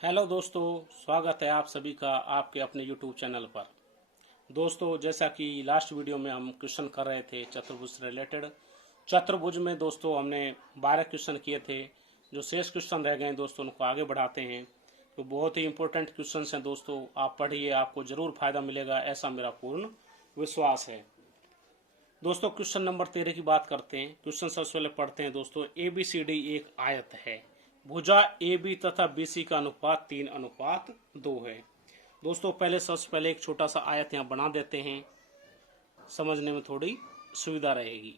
Hello दोस्तों, स्वागत है आप सभी का आपके अपने YouTube चैनल पर। दोस्तों, जैसा कि लास्ट वीडियो में हम क्वेश्चन कर रहे थे चतुर्भुज से रिलेटेड। चतुर्भुज में दोस्तों हमने 12 क्वेश्चन किए थे। जो शेष क्वेश्चन रह गए हैं दोस्तों उनको आगे बढ़ाते हैं। तो बहुत ही इंपॉर्टेंट क्वेश्चन हैं दोस्तों, आप पढ़िए, आपको जरूर फायदा मिलेगा, ऐसा मेरा पूर्ण विश्वास है। दोस्तों क्वेश्चन नंबर 13 की बात करते हैं। क्वेश्चन सबसे पहले पढ़ते हैं दोस्तों। ABCD एक आयत है, भुजा AB तथा BC का अनुपात 3:2 है। दोस्तों सबसे पहले एक छोटा सा आयत यहाँ बना देते हैं, समझने में थोड़ी सुविधा रहेगी।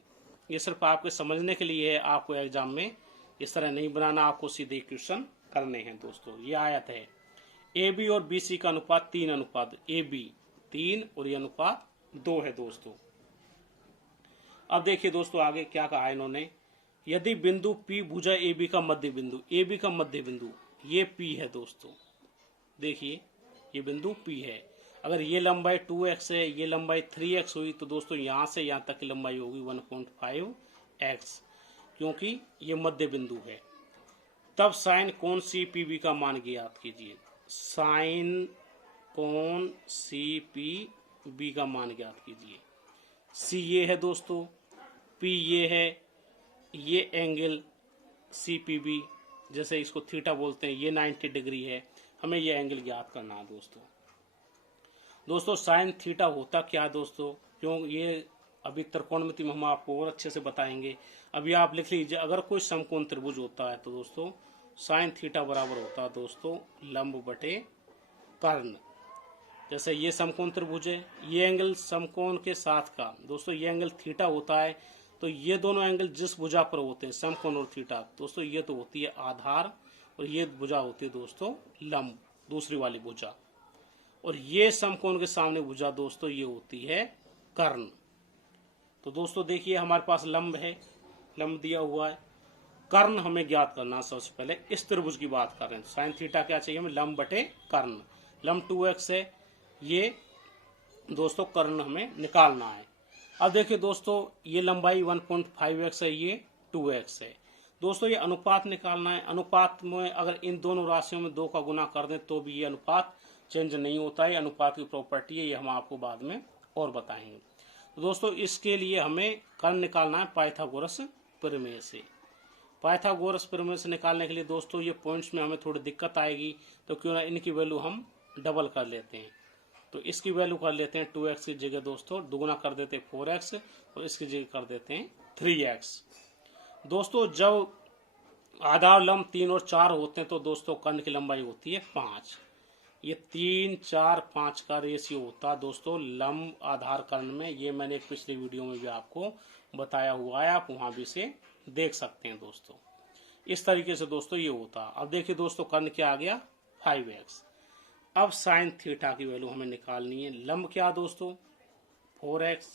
ये सिर्फ आपके समझने के लिए है, आपको एग्जाम में इस तरह नहीं बनाना, आपको सीधे क्वेश्चन करने हैं। दोस्तों ये आयत है, AB और BC का अनुपात 3:2, AB 3 और ये अनुपात 2 है दोस्तों। अब देखिए दोस्तों आगे क्या कहा इन्होंने। यदि बिंदु P भुजा AB का मध्य बिंदु, AB का मध्य बिंदु ये P है दोस्तों, देखिए ये बिंदु P है। अगर ये लंबाई 2x है, ये लंबाई 3x हुई, तो दोस्तों यहाँ से यहाँ तक की लंबाई होगी 1.5x, क्योंकि ये मध्य बिंदु है। तब साइन कोण CPB का मान ज्ञात कीजिए। साइन कोण CPB का मान ज्ञात कीजिए। C ये है दोस्तों, P ये है, ये एंगल CPB, जैसे इसको थीटा बोलते हैं, ये 90 डिग्री है। हमें ये एंगल ज्ञात करना है दोस्तों साइन थीटा होता क्या है दोस्तों, क्यों ये अभी त्रिकोणमिति में हम आपको और अच्छे से बताएंगे। अभी आप लिख लीजिए, अगर कोई समकोण त्रिभुज होता है तो दोस्तों साइन थीटा बराबर होता है दोस्तों लंब बटे कर्ण। जैसे ये समकोण त्रिभुज है, ये एंगल समकोण के साथ का दोस्तों ये एंगल थीटा होता है, तो ये दोनों एंगल जिस भुजा पर होते हैं समकोण और थीटा, दोस्तों ये तो होती है आधार और ये भुजा होती है दोस्तों लंब, दूसरी वाली भुजा। और ये समकोण के सामने भुजा दोस्तों ये होती है कर्ण। तो दोस्तों देखिए हमारे पास लंब है, लंब दिया हुआ है, कर्ण हमें ज्ञात करना। सबसे पहले इस त्रिभुज की बात कर रहे हैं, साइन थीटा क्या चाहिए हमें, लंब बटे कर्ण। लंब 2x है, ये दोस्तों कर्ण हमें निकालना है। अब देखिए दोस्तों ये लंबाई 1.5x है, ये 2x है। दोस्तों ये अनुपात निकालना है। अनुपात में अगर इन दोनों राशियों में 2 का गुना कर दें तो भी ये अनुपात चेंज नहीं होता है। अनुपात की प्रॉपर्टी है, ये हम आपको बाद में और बताएंगे। तो दोस्तों इसके लिए हमें कर्ण निकालना है पाइथागोरस प्रमेय से। पाइथागोरस प्रमेय से निकालने के लिए दोस्तों ये पॉइंट्स में हमें थोड़ी दिक्कत आएगी, तो क्यों ना इनकी वैल्यू हम डबल कर लेते हैं। तो इसकी वैल्यू कर लेते हैं 2x की जगह दोस्तों दुगुना कर देते हैं 4x और इसकी जगह कर देते हैं 3x। दोस्तों जब आधार लंब 3 और 4 होते हैं तो दोस्तों कर्ण की लंबाई होती है 5। ये 3, 4, 5 का रेशियो होता है दोस्तों लंब आधार कर्ण में। ये मैंने एक पिछली वीडियो में भी आपको बताया हुआ है, आप वहां भी से देख सकते हैं दोस्तों। इस तरीके से दोस्तों ये होता। अब देखिए दोस्तों कर्ण क्या आ गया 5x। अब साइन थीटा की वैल्यू हमें निकालनी है। लंब क्या है दोस्तों 4x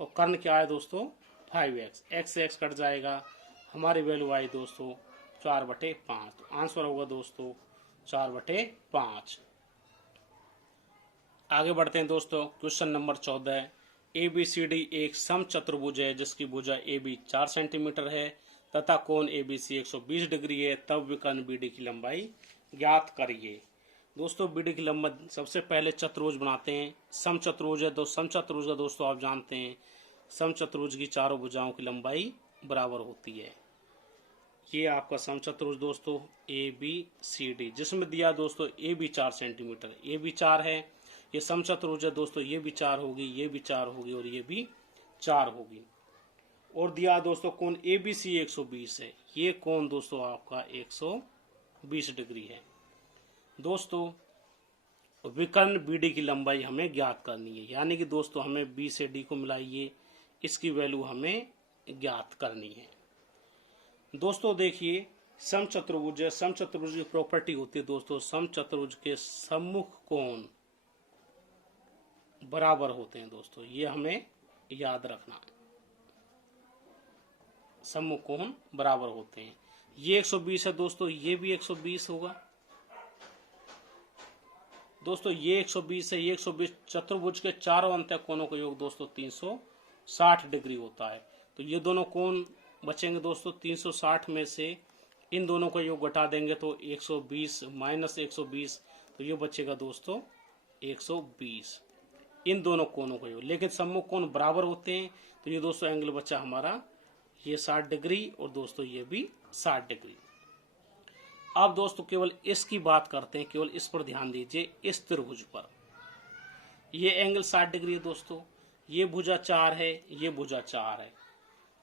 और कर्ण क्या है दोस्तों 5x। x से x कट जाएगा, हमारी वैल्यू आई दोस्तों 4/5। तो आंसर होगा दोस्तों 4/5। आगे बढ़ते हैं दोस्तों। Question number 14। ABCD एक समचतुर्भुज है जिसकी भुजा AB 4 सेंटीमीटर है तथा कोण ABC 120 डिग्री है। तब विकर्ण BD की लंबाई ज्ञात करिए। दोस्तों BD की लंबाई सबसे पहले चतुर्भुज बनाते हैं। समचतुर्भुज है तो समचतुर्भुज का दोस्तों आप जानते हैं समचतुर्भुज की चारों भुजाओं की लंबाई बराबर होती है। ये आपका समचतुर्भुज दोस्तों ABCD, जिसमें दिया दोस्तों AB 4 सेंटीमीटर, AB 4 है। ये समचतुर्भुज है दोस्तों, ये भी 4 होगी, ये भी 4 होगी और ये भी 4 होगी। और दिया दोस्तों कोण ABC 120 है। ये कोण दोस्तों आपका 120 डिग्री है। दोस्तों विकर्ण BD की लंबाई हमें ज्ञात करनी है, यानी कि दोस्तों हमें B से D को मिलाइए, इसकी वैल्यू हमें ज्ञात करनी है। दोस्तों देखिए समचतुर्भुज है, समचतुर्भुज की प्रॉपर्टी होती है दोस्तों समचतुर्भुज के सम्मुख कोण बराबर होते हैं दोस्तों, ये हमें याद रखना है। सम्मुख कोण बराबर होते हैं। ये 120 है दोस्तों, ये भी 120 होगा दोस्तों, ये 120 है, ये 120। चतुर्भुज के चारों अंत कोणों का योग दोस्तों 360 डिग्री होता है। तो ये दोनों कोण बचेंगे दोस्तों। 360 में से इन दोनों का योग घटा देंगे तो 120 माइनस 120, तो ये बचेगा दोस्तों 120। इन दोनों कोणों का योग, लेकिन सम्मुख कोण बराबर होते हैं, तो ये दोस्तों एंगल बचा हमारा ये 60 डिग्री और दोस्तों ये भी 60 डिग्री। अब दोस्तों केवल इसकी बात करते हैं, केवल इस पर ध्यान दीजिए। इस त्रिभुज पर ये एंगल 60 डिग्री है दोस्तों, ये भुजा 4 है, ये भुजा 4 है।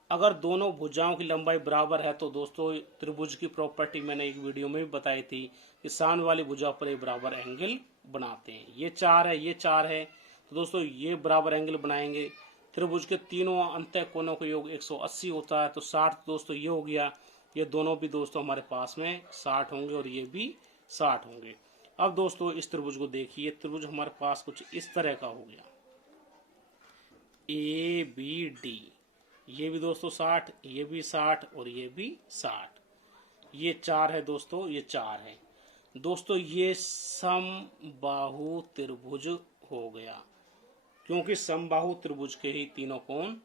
अगर दोनों भुजाओं की लंबाई बराबर है तो दोस्तों त्रिभुज की प्रॉपर्टी मैंने एक वीडियो में भी बताई थी कि सामने वाली भुजा पर एक बराबर एंगल बनाते हैं। ये 4 है, ये 4 है, तो दोस्तों ये बराबर एंगल बनाएंगे। त्रिभुज के तीनों अंतः कोणों का योग 180 होता है, तो 60 दोस्तों ये हो गया। ये दोनों भी दोस्तों हमारे पास में 60 होंगे और ये भी 60 होंगे। अब दोस्तों इस त्रिभुज को देखिए, त्रिभुज हमारे पास कुछ इस तरह का हो गया, ABD। ये भी दोस्तों 60, ये भी 60 और ये भी 60। ये 4 है दोस्तों, ये 4 है दोस्तों। ये समबाहु त्रिभुज हो गया, क्योंकि समबाहु त्रिभुज के ही तीनों कोण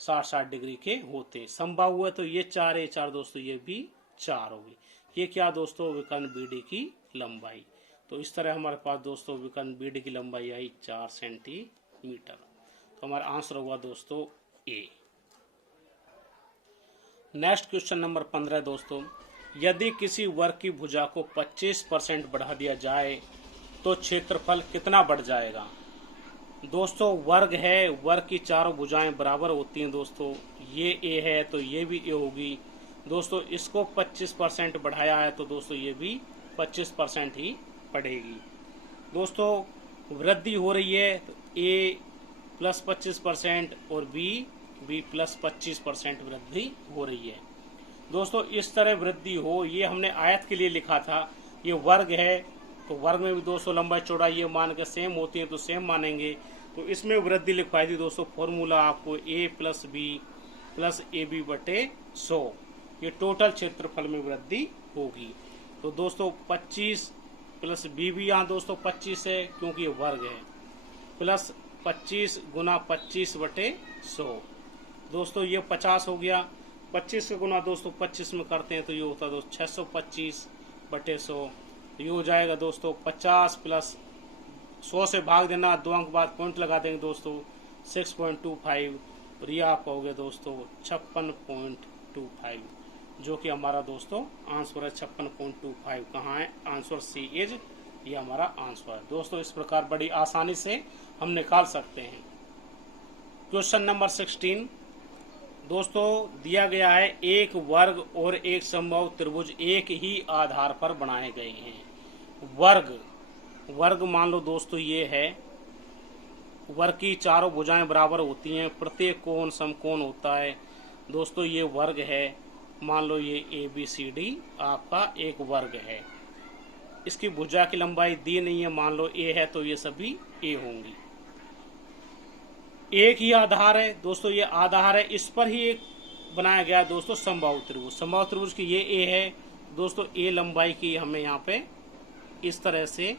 60-60 डिग्री के होते। समबाहु है तो ये 4 है, 4 दोस्तों, ये भी 4 होगी। ये क्या दोस्तों, विकर्ण BD की लंबाई। तो इस तरह हमारे पास दोस्तों विकर्ण BD की लंबाई आई 4 सेंटीमीटर। तो हमारा आंसर होगा दोस्तों A। नेक्स्ट क्वेश्चन नंबर 15 दोस्तों, यदि किसी वर्ग की भुजा को 25% बढ़ा दिया जाए तो क्षेत्रफल कितना बढ़ जाएगा। दोस्तों वर्ग है, वर्ग की चारों भुजाएं बराबर होती हैं दोस्तों। ये A है तो ये भी A होगी दोस्तों। इसको 25% बढ़ाया है तो दोस्तों ये भी 25% ही बढ़ेगी दोस्तों। वृद्धि हो रही है तो A प्लस 25% और B प्लस 25% वृद्धि हो रही है दोस्तों। इस तरह वृद्धि हो, ये हमने आयत के लिए लिखा था। ये वर्ग है तो वर्ग में भी दोस्तों लंबाई चौड़ाई ये मान के सेम होती है तो सेम मानेंगे। तो इसमें वृद्धि लिखवाई थी दोस्तों। फॉर्मूला आपको A plus B plus AB बटे 100, ये टोटल क्षेत्रफल में वृद्धि होगी। तो दोस्तों 25 प्लस B भी यहाँ दोस्तों 25 है क्योंकि ये वर्ग है, प्लस 25 गुना 25 बटे 100 दोस्तों ये 50 हो गया। 25 का गुना दोस्तों 25 में करते हैं तो ये होता है दोस्तों 625 बटे 100। ये हो जाएगा दोस्तों 50 प्लस 100 से भाग देना, 2 अंक बाद पॉइंट लगा देंगे दोस्तों 6.25 और ये आपका हो गया दोस्तों 56.25, जो कि हमारा दोस्तों आंसर है 56.25। कहाँ है आंसर, C इज, ये हमारा आंसर है दोस्तों। इस प्रकार बड़ी आसानी से हम निकाल सकते हैं। क्वेश्चन नंबर 16 दोस्तों दिया गया है, एक वर्ग और एक समबाहु त्रिभुज एक ही आधार पर बनाए गए हैं। वर्ग मान लो दोस्तों ये है, वर्ग की चारों भुजाएं बराबर होती हैं, प्रत्येक कोण समकोण होता है दोस्तों। ये वर्ग है, मान लो ये ABCD आपका एक वर्ग है। इसकी भुजा की लंबाई दी नहीं है, मान लो A है तो ये सभी A होंगी। एक ही आधार है दोस्तों, ये आधार है, इस पर ही एक बनाया गया दोस्तों समबाहु त्रिभुज। समबाहु त्रिभुज की ये A है दोस्तों, A लंबाई की हमें यहाँ पे इस तरह से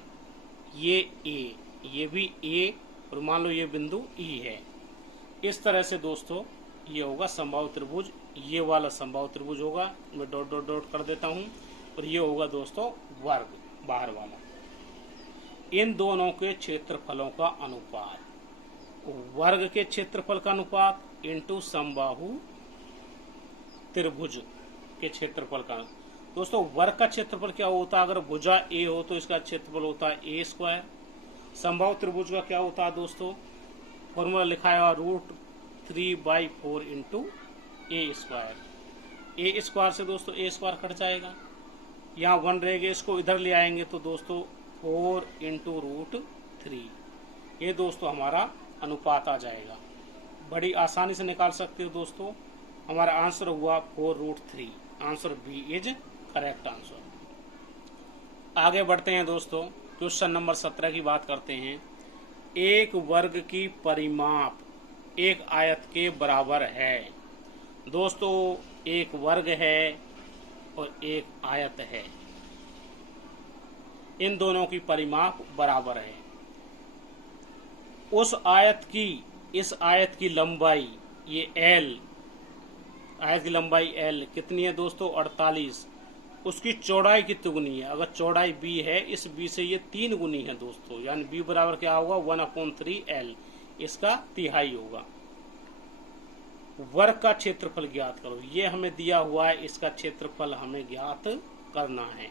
ये A, ये भी A और मान लो ये बिंदु E है। इस तरह से दोस्तों ये होगा समबाहु त्रिभुज। ये वाला समबाहु त्रिभुज होगा, मैं डॉट डॉट डॉट कर देता हूँ, और ये होगा दोस्तों वर्ग बाहर वाला। इन दोनों के क्षेत्रफलों का अनुपात, वर्ग के क्षेत्रफल का अनुपात इंटू समबाहु त्रिभुज के क्षेत्रफल का। दोस्तों वर्ग का क्षेत्रफल क्या होता है, अगर भुजा A हो तो इसका क्षेत्रफल होता है A स्क्वायर। समबाहु त्रिभुज का क्या होता है दोस्तों, फॉर्मूला लिखा है √3/4 into A square. A square से दोस्तों A स्क्वायर कट जाएगा, यहाँ 1 रहेगा, इसको इधर ले आएंगे तो दोस्तों 4 इंटू √3, ये दोस्तों हमारा अनुपात आ जाएगा। बड़ी आसानी से निकाल सकते हो दोस्तों। हमारा आंसर हुआ 4√3, answer B is correct answer. आगे बढ़ते हैं दोस्तों, क्वेश्चन नंबर 17 की बात करते हैं। एक वर्ग की परिमाप एक आयत के बराबर है दोस्तों। एक वर्ग है और एक आयत है, इन दोनों की परिमाप बराबर है। उस आयत की, इस आयत की लंबाई ये L, आयत की लंबाई L कितनी है दोस्तों 48, उसकी चौड़ाई कितनी गुनी है। अगर चौड़ाई b है, इस b से ये 3 गुनी है दोस्तों, यानी b बराबर क्या होगा 1/3l, इसका तिहाई होगा। वर्ग का क्षेत्रफल ज्ञात करो। ये हमें दिया हुआ है, इसका क्षेत्रफल हमें ज्ञात करना है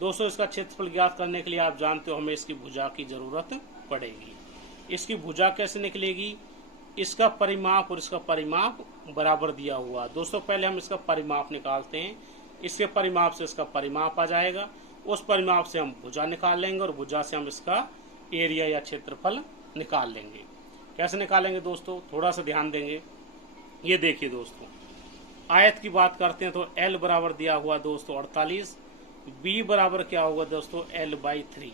दोस्तों। इसका क्षेत्रफल ज्ञात करने के लिए आप जानते हो हमें इसकी भुजा की जरूरत पड़ेगी। इसकी भुजा कैसे निकलेगी, इसका परिमाप और इसका परिमाप बराबर दिया हुआ दोस्तों। पहले हम इसका परिमाप निकालते हैं, इसके परिमाप से इसका परिमाप आ जाएगा, उस परिमाप से हम भुजा निकाल लेंगे और भुजा से हम इसका एरिया या क्षेत्रफल निकाल लेंगे। कैसे निकालेंगे दोस्तों, थोड़ा सा ध्यान देंगे। ये देखिए दोस्तों, आयत की बात करते हैं तो l बराबर दिया हुआ दोस्तों 48, b बराबर क्या होगा दोस्तों l/3,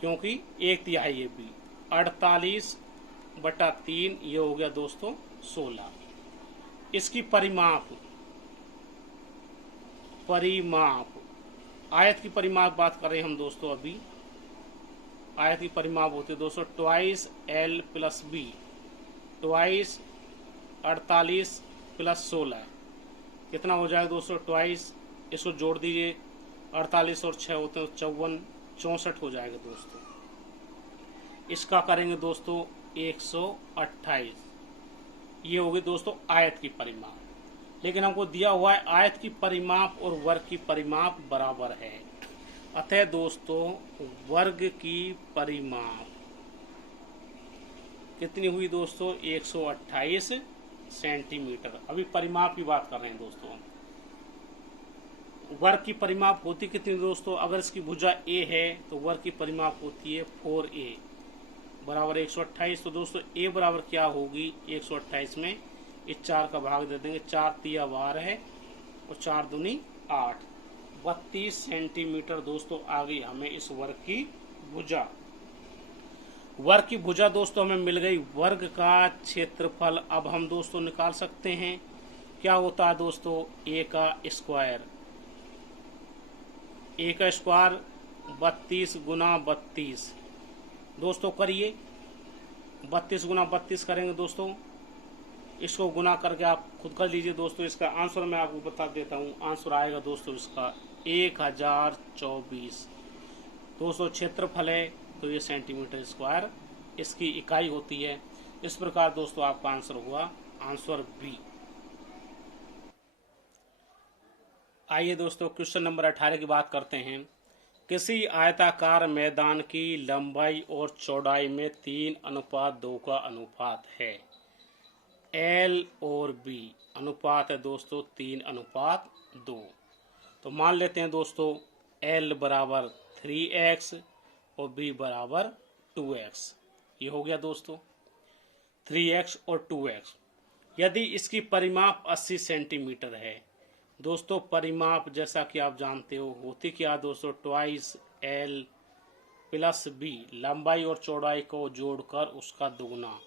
क्योंकि 1/3 है b। 48/3 ये हो गया दोस्तों 16। इसकी परिमाप आयत की परिमाप बात कर रहे हैं हम दोस्तों। अभी आयत की परिमाप होती है दोस्तों 2l + b, 48 + 16 कितना हो जाएगा दोस्तों 22। इसको जोड़ दीजिए, 48 और 6 होते हैं 54, 64 हो जाएगा दोस्तों। इसका करेंगे दोस्तों 128। ये होगी दोस्तों आयत की परिमाप। लेकिन हमको दिया हुआ है आयत की परिमाप और वर्ग की परिमाप बराबर है, अतः दोस्तों वर्ग की परिमाप कितनी हुई दोस्तों 128 सेंटीमीटर। अभी परिमाप की बात कर रहे हैं दोस्तों। वर्ग की परिमाप होती कितनी दोस्तों, अगर इसकी भुजा a है तो वर्ग की परिमाप होती है 4a बराबर 128। तो दोस्तों a बराबर क्या होगी 128 में इस 4 का भाग दे देंगे, 4 तिया 12 है और 4 दूनी 8, 32 सेंटीमीटर दोस्तों आ गई हमें इस वर्ग की भुजा। वर्ग की भुजा दोस्तों हमें मिल गई। वर्ग का क्षेत्रफल अब हम दोस्तों निकाल सकते हैं। क्या होता है दोस्तों a का स्क्वायर, a का स्क्वायर 32 गुना 32 दोस्तों करिए। 32 गुना 32 करेंगे दोस्तों, इसको गुना करके आप खुद कर लीजिए दोस्तों। इसका आंसर मैं आपको बता देता हूँ, आंसर आएगा दोस्तों इसका 1024 दोस्तों। क्षेत्रफल है तो ये सेंटीमीटर स्क्वायर इसकी इकाई होती है। इस प्रकार दोस्तों आपका आंसर हुआ आंसर बी। आइए दोस्तों क्वेश्चन नंबर 18 की बात करते हैं। किसी आयताकार मैदान की लंबाई और चौड़ाई में 3:2 का अनुपात है। L और B अनुपात है दोस्तों 3:2। तो मान लेते हैं दोस्तों L बराबर 3x और B बराबर 2x। ये हो गया दोस्तों 3x और 2x। यदि इसकी परिमाप 80 सेंटीमीटर है दोस्तों, परिमाप जैसा कि आप जानते हो होती क्या दोस्तों 2l + b, लंबाई और चौड़ाई को जोड़कर उसका दुगना।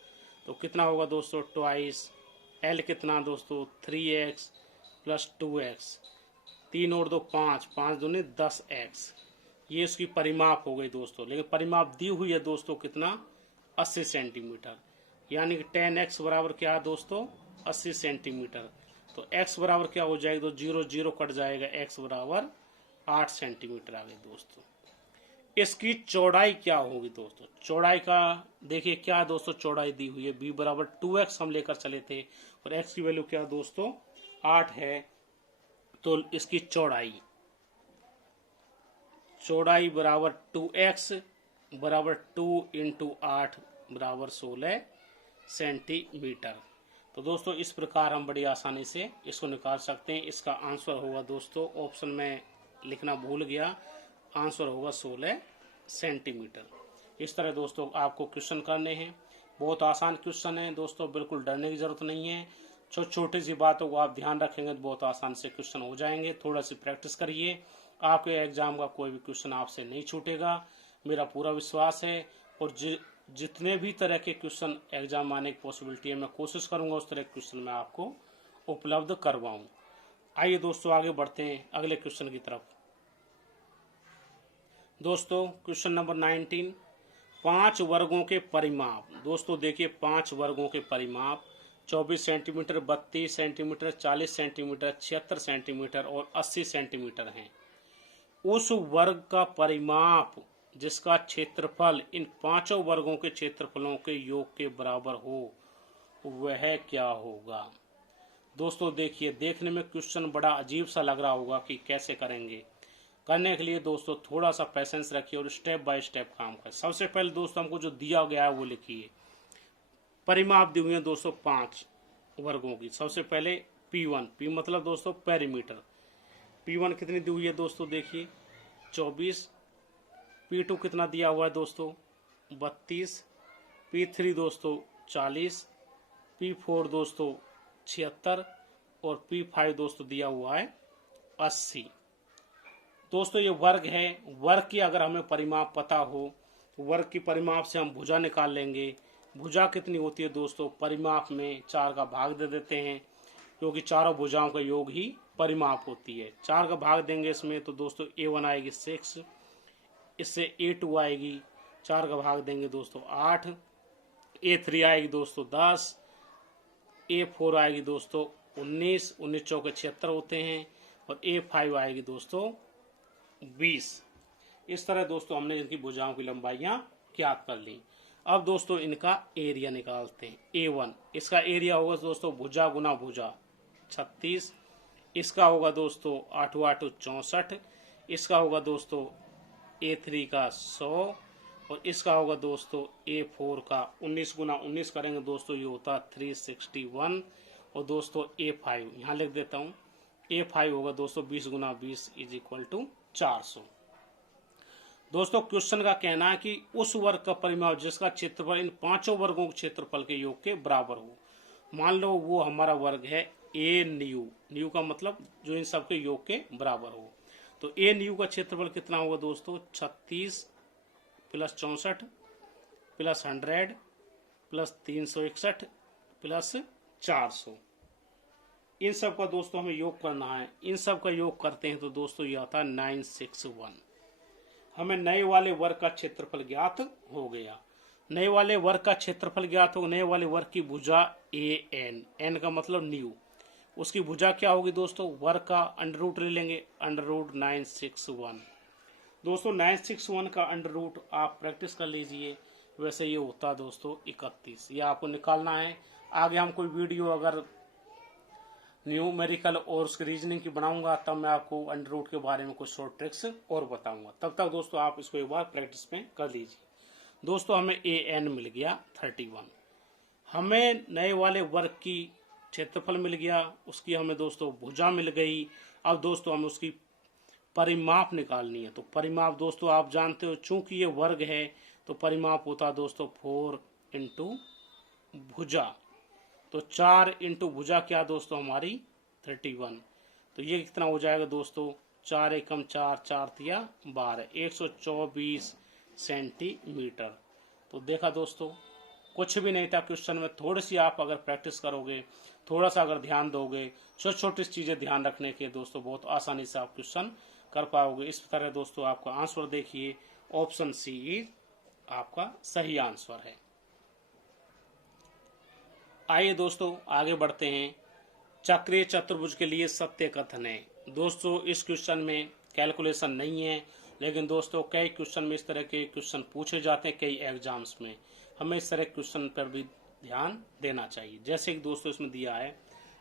तो कितना होगा दोस्तों 2l कितना दोस्तों 3x + 2x, 3 और 2 5, 5 दूनी 10x। ये इसकी परिमाप हो गई दोस्तों। लेकिन परिमाप दी हुई है दोस्तों कितना 80 सेंटीमीटर, यानी कि 10x बराबर क्या है दोस्तों 80 सेंटीमीटर। तो x बराबर क्या हो जाएगा तो 0 0 कट जाएगा, x बराबर 8 सेंटीमीटर आ गई दोस्तों। इसकी चौड़ाई क्या होगी दोस्तों, चौड़ाई का देखिए क्या दोस्तों चौड़ाई दी हुई है b बराबर 2x हम लेकर चले थे और x की वैल्यू क्या दोस्तों 8 है। तो इसकी चौड़ाई बराबर 2x बराबर 2 × 8 बराबर 16 सेंटीमीटर। तो दोस्तों इस प्रकार हम बड़ी आसानी से इसको निकाल सकते हैं। इसका आंसर होगा दोस्तों, ऑप्शन में लिखना भूल गया, आंसर होगा 16 सेंटीमीटर। इस तरह दोस्तों आपको क्वेश्चन करने हैं, बहुत आसान क्वेश्चन है दोस्तों, बिल्कुल डरने की जरूरत नहीं है। छोटी सी बातों को आप ध्यान रखेंगे तो बहुत आसान से क्वेश्चन हो जाएंगे। थोड़ा सी प्रैक्टिस करिए, आपके एग्जाम का कोई भी क्वेश्चन आपसे नहीं छूटेगा, मेरा पूरा विश्वास है। और जितने भी तरह के क्वेश्चन एग्जाम आने की पॉसिबिलिटी है मैं कोशिश करूंगा उस तरह के क्वेश्चन मैं आपको उपलब्ध करवाऊं। आइए दोस्तों आगे बढ़ते हैं अगले क्वेश्चन की तरफ। दोस्तों क्वेश्चन नंबर 19, 5 वर्गों के परिमाप। दोस्तों देखिए 5 वर्गों के परिमाप 24 सेंटीमीटर, 32 सेंटीमीटर, 40 सेंटीमीटर, 76 सेंटीमीटर और 80 सेंटीमीटर हैं। उस वर्ग का परिमाप जिसका क्षेत्रफल इन पांचों वर्गों के क्षेत्रफलों के योग के बराबर हो वह क्या होगा। दोस्तों देखिए, देखने में क्वेश्चन बड़ा अजीब सा लग रहा होगा कि कैसे करेंगे। करने के लिए दोस्तों थोड़ा सा पैसेंस रखिए और स्टेप बाय स्टेप काम करें। सबसे पहले दोस्तों हमको जो दिया गया है वो लिखिए। परिमाप दिए हुए हैं दोस्तों 5 वर्गों की। सबसे पहले P1, P मतलब दोस्तों पेरीमीटर। P1 कितनी दी हुई है दोस्तों, देखिए 24। P2 कितना दिया हुआ है दोस्तों, 32। P3 दोस्तों 40। P4 दोस्तों 76 और P5 दोस्तों दिया हुआ है 80। दोस्तों ये वर्ग है। वर्ग की अगर हमें परिमाप पता हो तो वर्ग की परिमाप से हम भुजा निकाल लेंगे। भुजा कितनी होती है दोस्तों, परिमाप में 4 का भाग दे देते हैं क्योंकि चारों भुजाओं का योग ही परिमाप होती है। 4 का भाग देंगे इसमें तो दोस्तों A1 आएगी 6, इससे A2 आएगी, 4 का भाग देंगे दोस्तों 8, A3 आएगी दोस्तों 10, A4 आएगी दोस्तों 19, 19 चौके 76 होते हैं और A5 आएगी दोस्तों 20। इस तरह दोस्तों हमने इनकी भुजाओं की लंबाइयां ज्ञात कर ली। अब दोस्तों इनका एरिया निकालते हैं। A1 इसका एरिया होगा दोस्तों भुजा गुना भुजा 36। इसका होगा दोस्तों 8 8 64। इसका होगा दोस्तों A3 का 100 और इसका होगा दोस्तों A4 का 19 गुना 19 करेंगे दोस्तों, ये होता 361। और दोस्तों A5 यहाँ लिख देता हूँ, A5 होगा दोस्तों 20 गुना 20 इज इक्वल टू 400। दोस्तों क्वेश्चन का कहना है कि उस वर्ग का परिमाप जिसका क्षेत्रफल इन पांचों वर्गों के क्षेत्रफल के योग के बराबर हो। मान लो वो हमारा वर्ग है A न्यू, न्यू का मतलब जो इन सबके योग के बराबर हो। तो A न्यू का क्षेत्रफल कितना होगा दोस्तों, 36 प्लस 64 प्लस 100 प्लस 361 प्लस 400। इन सब का दोस्तों हमें योग करना है। इन सब का योग करते हैं तो दोस्तों ये आता है 961। हमें नए वाले वर्ग का क्षेत्रफल ज्ञात हो गया। नए वाले वर्ग का क्षेत्रफल ज्ञात हो। नए वाले वर्ग की भुजा AN, N का मतलब न्यू, उसकी भुजा क्या होगी दोस्तों, वर्ग का अंडर रूट ले लेंगे, अंडर रूट 961। दोस्तों 961 का अंडर रूट आप प्रैक्टिस कर लीजिए। वैसे ये होता है दोस्तों 31। ये आपको निकालना है। आगे हम कोई वीडियो अगर न्यूमेरिकल और उसकी रीजनिंग की बनाऊंगा तब मैं आपको अंडर रूट के बारे में कुछ शॉर्ट ट्रिक्स और बताऊंगा। तब तक दोस्तों आप इसको एक बार प्रैक्टिस में कर लीजिए। दोस्तों हमें AN मिल गया 31। हमें नए वाले वर्ग की क्षेत्रफल मिल गया, उसकी हमें दोस्तों भुजा मिल गई। अब दोस्तों हमें उसकी परिमाप निकालनी है। तो परिमाप दोस्तों आप जानते हो, चूंकि ये वर्ग है तो परिमाप होता है दोस्तों 4 इंटू भुजा। तो 4 इंटू भुजा क्या दोस्तों हमारी 31। तो ये कितना हो जाएगा दोस्तों, 4 एकम 4, 4 तिया 12, 124 सेंटीमीटर। तो देखा दोस्तों कुछ भी नहीं था क्वेश्चन में। थोड़ी सी आप अगर प्रैक्टिस करोगे, थोड़ा सा अगर ध्यान दोगे, छोटी छोटी चीजें ध्यान रखने के दोस्तों बहुत आसानी से आप क्वेश्चन कर पाओगे। इस तरह दोस्तों आपका आंसर देखिए, ऑप्शन C आपका सही आंसर है। आइए दोस्तों आगे बढ़ते हैं। चक्रीय चतुर्भुज के लिए सत्य कथन है। दोस्तों इस क्वेश्चन में कैलकुलेशन नहीं है, लेकिन दोस्तों कई क्वेश्चन में इस तरह के क्वेश्चन पूछे जाते हैं कई एग्जाम्स में। हमें इस तरह क्वेश्चन पर भी ध्यान देना चाहिए। जैसे कि दोस्तों इसमें दिया है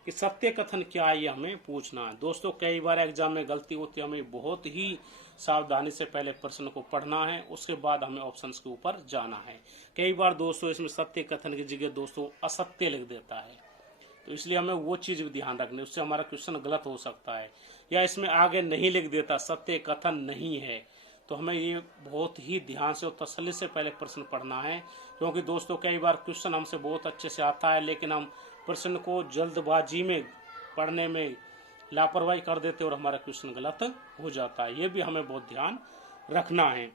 कि सत्य कथन क्या है, ये हमें पूछना है। दोस्तों कई बार एग्जाम में गलती होती है, हमें बहुत ही सावधानी से पहले प्रश्न को पढ़ना है, उसके बाद हमें ऑप्शंस के ऊपर जाना है। कई बार दोस्तों इसमें सत्य कथन की जगह दोस्तों असत्य लिख देता है, तो इसलिए हमें वो चीज भी ध्यान रखनी, उससे हमारा क्वेश्चन गलत हो सकता है। या इसमें आगे नहीं लिख देता, सत्य कथन नहीं है, तो हमें ये बहुत ही ध्यान से और तसल्ली से पहले प्रश्न पढ़ना है। क्योंकि दोस्तों कई बार क्वेश्चन हमसे बहुत अच्छे से आता है, लेकिन हम प्रश्न को जल्दबाजी में पढ़ने में लापरवाही कर देते और हमारा क्वेश्चन गलत हो जाता है। ये भी हमें बहुत ध्यान रखना है।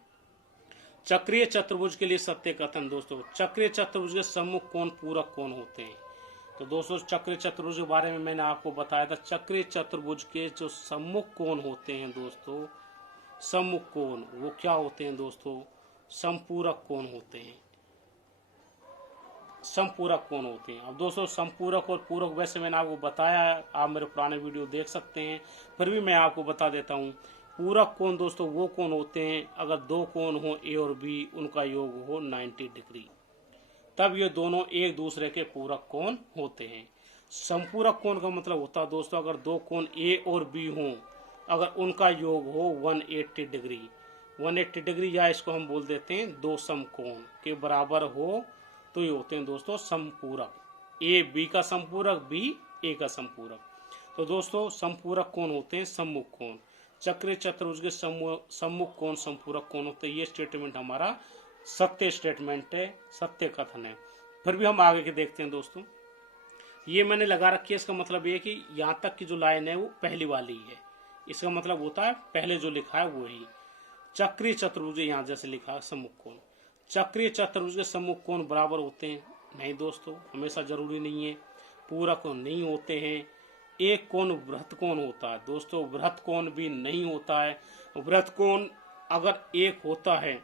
चक्रीय चतुर्भुज के लिए सत्य कथन। दोस्तों चक्रीय चतुर्भुज के सम्मुख कोण पूरक कोण होते हैं। तो दोस्तों चक्रीय चतुर्भुज के बारे में मैंने आपको बताया था। चक्रीय चतुर्भुज के जो सम्मुख कोण होते हैं दोस्तों, सम्मुख कोण वो क्या होते हैं दोस्तों, संपूरक कोण होते हैं। समपूरक कोण होते हैं। अब दोस्तों समपूरक और पूरक वैसे मैंने आपको बताया, आप मेरे पुराने वीडियो देख सकते हैं, फिर भी मैं आपको बता देता हूँ। पूरक कोण दोस्तों वो कोण होते हैं अगर दो कोण हो ए और बी, उनका योग हो 90 डिग्री, तब ये दोनों एक दूसरे के पूरक कोण होते हैं। समपूरक कोण का मतलब होता है दोस्तों अगर दो कोण ए और बी हों, अगर उनका योग हो 180 डिग्री, 180 डिग्री, या इसको हम बोल देते हैं दो समकोण के बराबर हो, तो ये होते हैं दोस्तों समपूरक। ए बी का समपूरक, बी ए का समपूरक। तो दोस्तों समपूरक कोण होते हैं सम्मुख कोण। चक्रीय चतुर्भुज के सम्मुख कोण समपूरक कोण होते हैं। ये स्टेटमेंट हमारा सत्य स्टेटमेंट है, सत्य कथन है। फिर भी हम आगे के देखते हैं दोस्तों। ये मैंने लगा रखी है, इसका मतलब ये कि यहाँ तक की जो लाइन है वो पहली वाली है, इसका मतलब होता है पहले जो लिखा है वही। चक्रीय चतुर्भुज यहाँ जैसे लिखा है सम्मुख कोण, चक्रीय चतुर्भुज के सम्मुख कोण बराबर होते हैं? नहीं दोस्तों, हमेशा जरूरी नहीं है, पूरक कोण नहीं होते हैं। एक कोण वृत्त कोण होता है दोस्तों, वृत्त कोण भी नहीं होता है। वृत्त कोण अगर एक होता है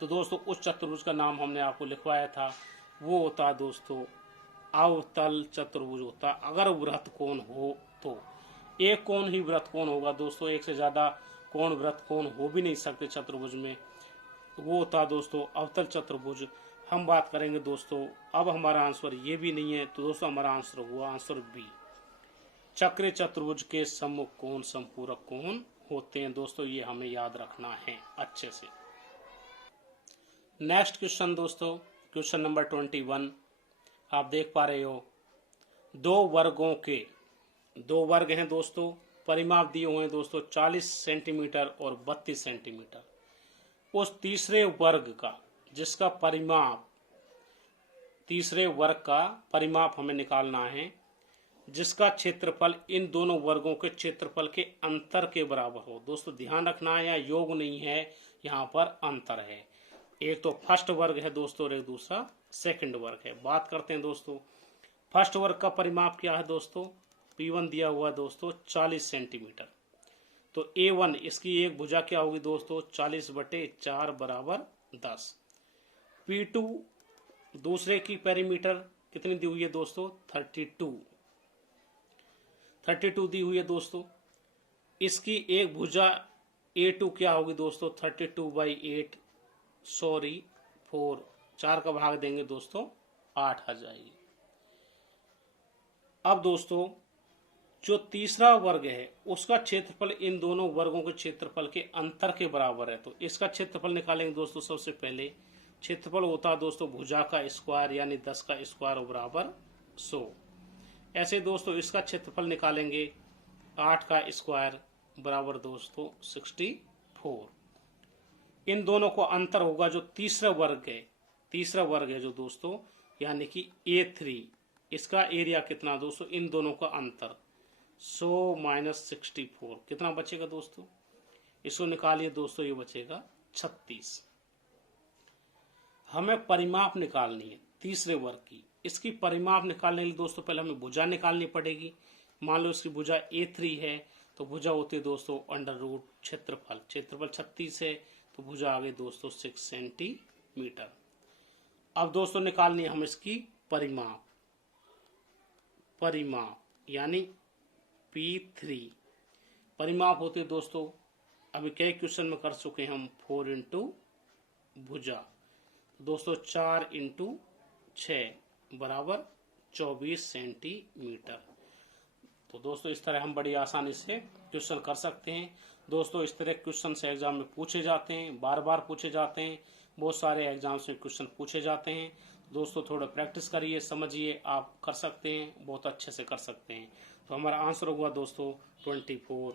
तो दोस्तों उस चतुर्भुज का नाम हमने आपको लिखवाया था, वो होता है दोस्तों अवतल चतुर्भुज होता। अगर वृत्त कोण हो तो एक कोण ही वृत्त कोण होगा दोस्तों, एक से ज्यादा कोण वृत्त कोण हो भी नहीं सकते चतुर्भुज में, वो होता दोस्तों अवतल चतुर्भुज। हम बात करेंगे दोस्तों, अब हमारा आंसर ये भी नहीं है, तो दोस्तों हमारा आंसर हुआ आंसर बी। चक्रीय चतुर्भुज के सम्मुख कोण समपूरक कोण होते हैं दोस्तों, ये हमें याद रखना है अच्छे से। नेक्स्ट क्वेश्चन दोस्तों, क्वेश्चन नंबर 21 आप देख पा रहे हो। दो वर्गों के, दो वर्ग हैं दोस्तों, परिमाप दिए हुए हैं दोस्तों 40 सेंटीमीटर और 32 सेंटीमीटर। उस तीसरे वर्ग का जिसका परिमाप, तीसरे वर्ग का परिमाप हमें निकालना है, जिसका क्षेत्रफल इन दोनों वर्गों के क्षेत्रफल के अंतर के बराबर हो। दोस्तों ध्यान रखना है, यहाँ योग नहीं है, यहाँ पर अंतर है। एक तो फर्स्ट वर्ग है दोस्तों और एक दूसरा सेकंड वर्ग है। बात करते हैं दोस्तों, फर्स्ट वर्ग का परिमाप क्या है दोस्तों, P1 दिया हुआ है दोस्तों 40 सेंटीमीटर। तो A1 इसकी एक भुजा क्या होगी दोस्तों 40/4 बराबर 10। P2 दूसरे की पेरीमीटर कितनी दी हुई है दोस्तों 32 दी हुई है दोस्तों। इसकी एक भुजा A2 क्या होगी दोस्तों 32/8 4, 4 का भाग देंगे दोस्तों 8 आ जाएगी। अब दोस्तों जो तीसरा वर्ग है उसका क्षेत्रफल इन दोनों वर्गों के क्षेत्रफल के अंतर के बराबर है, तो इसका क्षेत्रफल निकालेंगे दोस्तों। सबसे पहले क्षेत्रफल होता है दोस्तों भुजा का स्क्वायर यानी 10 का स्क्वायर बराबर 100। ऐसे दोस्तों इसका क्षेत्रफल निकालेंगे 8 का स्क्वायर बराबर दोस्तों 64। इन दोनों को अंतर होगा जो तीसरा वर्ग है जो दोस्तों यानी कि A3, इसका एरिया कितना दोस्तों, इन दोनों का अंतर 100 - 64 कितना बचेगा दोस्तों, इसको निकालिए दोस्तों, ये बचेगा 36। हमें परिमाप निकालनी है तीसरे वर्ग की। इसकी परिमाप निकालने के लिए दोस्तों पहले हमें भुजा निकालनी पड़ेगी। मान लो इसकी भुजा A3 है तो भुजा होती है दोस्तों √ क्षेत्रफल 36 है तो भुजा आ गई दोस्तों 6 सेंटीमीटर। अब दोस्तों निकालनी है हम इसकी परिमाप यानी P3 परिमाप होती है दोस्तों, अभी कई क्वेश्चन में कर चुके हैं हम 4 × भुजा दोस्तों 4 × 6 बराबर 24 सेंटीमीटर। तो दोस्तों इस तरह हम बड़ी आसानी से क्वेश्चन कर सकते हैं दोस्तों। इस तरह क्वेश्चन से एग्जाम में पूछे जाते हैं, बार बार पूछे जाते हैं, बहुत सारे एग्जाम्स में क्वेश्चन पूछे जाते हैं दोस्तों। थोड़ा प्रैक्टिस करिए, समझिए, आप कर सकते हैं, बहुत अच्छे से कर सकते हैं। तो हमारा आंसर हुआ दोस्तों 24,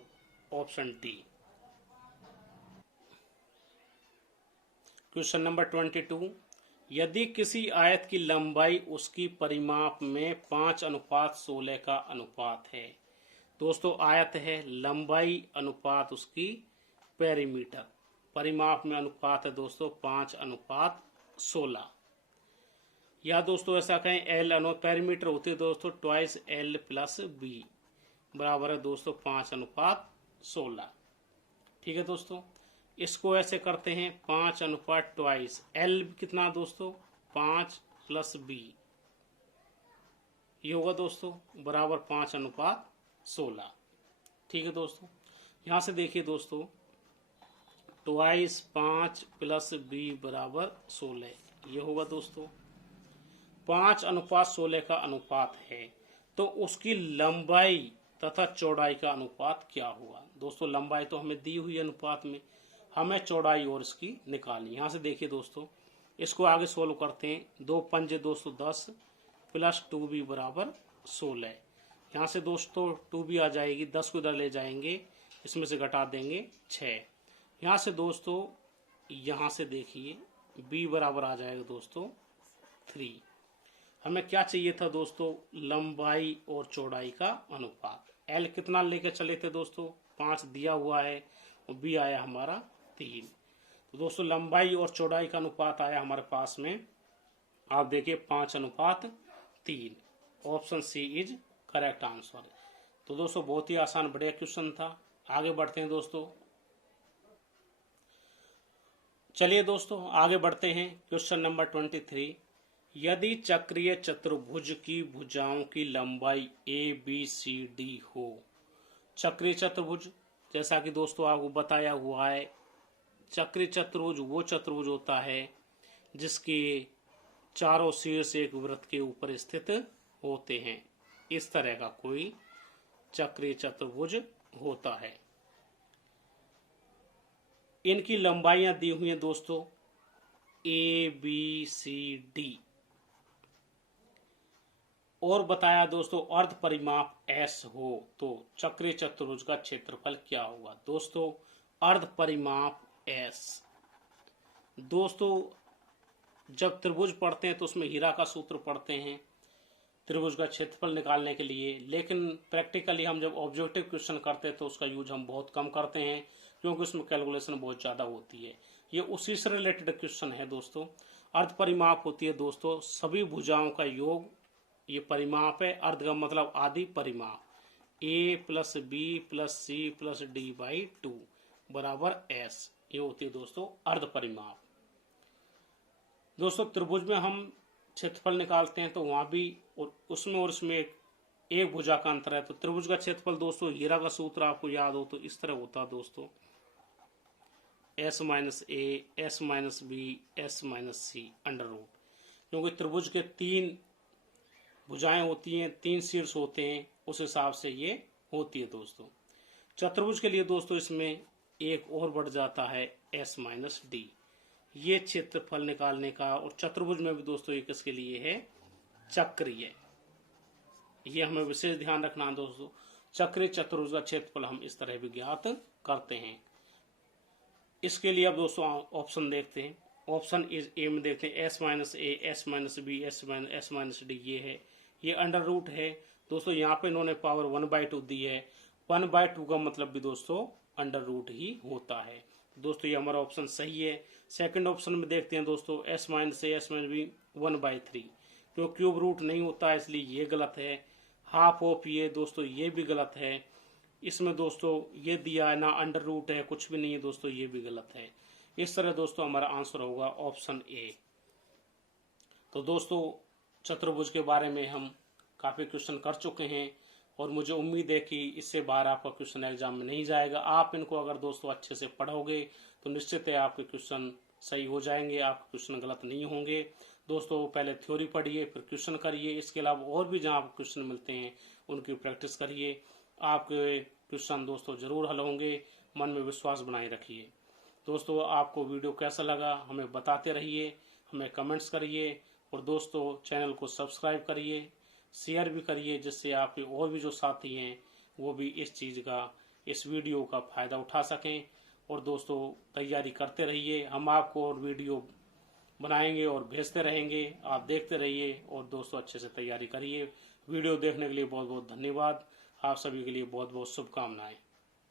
ऑप्शन डी। क्वेश्चन नंबर 22, यदि किसी आयत की लंबाई उसकी परिमाप में 5:16 का अनुपात है। दोस्तों आयत है, लंबाई अनुपात उसकी पेरीमीटर, परिमाप में अनुपात है दोस्तों 5:16। या दोस्तों ऐसा कहें L पेरीमीटर होती है दोस्तों 2L + B बराबर है दोस्तों 5:16। ठीक है दोस्तों, इसको ऐसे करते हैं 5:2। L कितना दोस्तों 5 + B ये होगा दोस्तों बराबर 5:16। ठीक है दोस्तों, यहाँ से देखिए दोस्तों, ट्वाइस 5 + b बराबर 16। ये होगा दोस्तों 5:16 का अनुपात है, तो उसकी लंबाई तथा चौड़ाई का अनुपात क्या हुआ। दोस्तों लंबाई तो हमें दी हुई अनुपात में, हमें चौड़ाई और इसकी निकालनी। यहाँ से देखिए दोस्तों, इसको आगे सोल्व करते हैं। 2 पंजे दोस्तों 10 + 2b बराबर 16। यहाँ से दोस्तों 2b आ जाएगी, 10 को इधर ले जाएंगे, इसमें से घटा देंगे 6। यहाँ से दोस्तों, यहाँ से देखिए b बराबर आ जाएगा दोस्तों 3। हमें क्या चाहिए था दोस्तों, लंबाई और चौड़ाई का अनुपात। l कितना लेके चले थे दोस्तों, 5 दिया हुआ है, और b आया हमारा 3। तो दोस्तों लंबाई और चौड़ाई का अनुपात आया हमारे पास में, आप देखिए 5:3। Option C is correct answer. तो दोस्तों बहुत ही आसान बढ़िया क्वेश्चन था। आगे बढ़ते हैं दोस्तों, चलिए दोस्तों आगे बढ़ते हैं। क्वेश्चन नंबर 23, यदि चक्रीय चतुर्भुज की भुजाओं की लंबाई ABCD हो। चक्रीय चतुर्भुज जैसा कि दोस्तों आपको बताया हुआ है, चक्रीय चतुर्भुज वो चतुर्भुज होता है जिसके चारों शीर्ष एक वृत्त के ऊपर स्थित होते हैं। इस तरह का कोई चक्रीय चतुर्भुज होता है। इनकी लंबाइयां दी हुई हैं दोस्तों ABCD, और बताया दोस्तों अर्ध परिमाप S हो तो चक्रीय चतुर्भुज का क्षेत्रफल क्या होगा। दोस्तों अर्ध परिमाप S, दोस्तों जब त्रिभुज पढ़ते हैं तो उसमें हीरा का सूत्र पढ़ते हैं त्रिभुज का क्षेत्रफल निकालने के लिए, लेकिन प्रैक्टिकली हम जब ऑब्जेक्टिव क्वेश्चन करते हैं तो उसका यूज हम बहुत कम करते हैं, क्योंकि उसमें कैलकुलेशन बहुत ज़्यादा होती है। ये उसी से रिलेटेड क्वेश्चन है दोस्तों। अर्ध परिमाप होती है दोस्तों सभी भुजाओं का योग, ये परिमाप है। अर्ध का मतलब आदि परिमाप, A + B + C + D/2 बराबर S, ये होती है दोस्तों अर्ध परिमाप। दोस्तों त्रिभुज में हम क्षेत्रफल निकालते हैं तो वहां भी उसमें और इसमें एक भुजा का अंतर है। तो त्रिभुज का क्षेत्रफल दोस्तों हीरा का सूत्र आपको याद हो तो इस तरह होता है दोस्तों, S - A S - B S - C √। क्योंकि त्रिभुज के 3 भुजाएं होती हैं, 3 शीर्ष होते हैं, उस हिसाब से ये होती है दोस्तों। चतुर्भुज के लिए दोस्तों इसमें एक और बढ़ जाता है S - D, ये क्षेत्रफल निकालने का। और चतुर्भुज में भी दोस्तों एक इसके लिए है चक्रीय, ये हमें विशेष ध्यान रखना है दोस्तों। चक्रीय चतुर्भुज का क्षेत्रफल हम इस तरह भी ज्ञात करते हैं। इसके लिए अब दोस्तों ऑप्शन देखते हैं। ऑप्शन इज ए में देखते हैं S - A S - B S - D, ये है, ये √ है दोस्तों। यहाँ पे इन्होंने पावर 1/2 दी है, 1/2 का मतलब भी दोस्तों √ ही होता है। दोस्तों ये हमारा ऑप्शन सही है। सेकंड ऑप्शन में देखते हैं दोस्तों S - A S - B 1/3, क्यों क्यूब रूट नहीं होता है इसलिए ये गलत है। हाफ ऑफ ये दोस्तों ये भी गलत है। इसमें दोस्तों ये दिया है ना √ है, कुछ भी नहीं है दोस्तों, ये भी गलत है। इस तरह दोस्तों हमारा आंसर होगा ऑप्शन ए। तो दोस्तों चतुर्भुज के बारे में हम काफ़ी क्वेश्चन कर चुके हैं और मुझे उम्मीद है कि इससे बाहर आपका क्वेश्चन एग्जाम में नहीं जाएगा। आप इनको अगर दोस्तों अच्छे से पढ़ोगे तो निश्चित है आपके क्वेश्चन सही हो जाएंगे, आपके क्वेश्चन गलत नहीं होंगे। दोस्तों पहले थ्योरी पढ़िए फिर क्वेश्चन करिए, इसके अलावा और भी जहाँ आपको क्वेश्चन मिलते हैं उनकी प्रैक्टिस करिए, आपके क्वेश्चन दोस्तों जरूर हल होंगे। मन में विश्वास बनाए रखिए। दोस्तों आपको वीडियो कैसा लगा हमें बताते रहिए, हमें कमेंट्स करिए, और दोस्तों चैनल को सब्सक्राइब करिए, शेयर भी करिए, जिससे आपके और भी जो साथी हैं वो भी इस वीडियो का फ़ायदा उठा सकें। और दोस्तों तैयारी करते रहिए, हम आपको और वीडियो बनाएंगे और भेजते रहेंगे, आप देखते रहिए और दोस्तों अच्छे से तैयारी करिए। वीडियो देखने के लिए बहुत बहुत धन्यवाद। आप सभी के लिए बहुत बहुत शुभकामनाएं।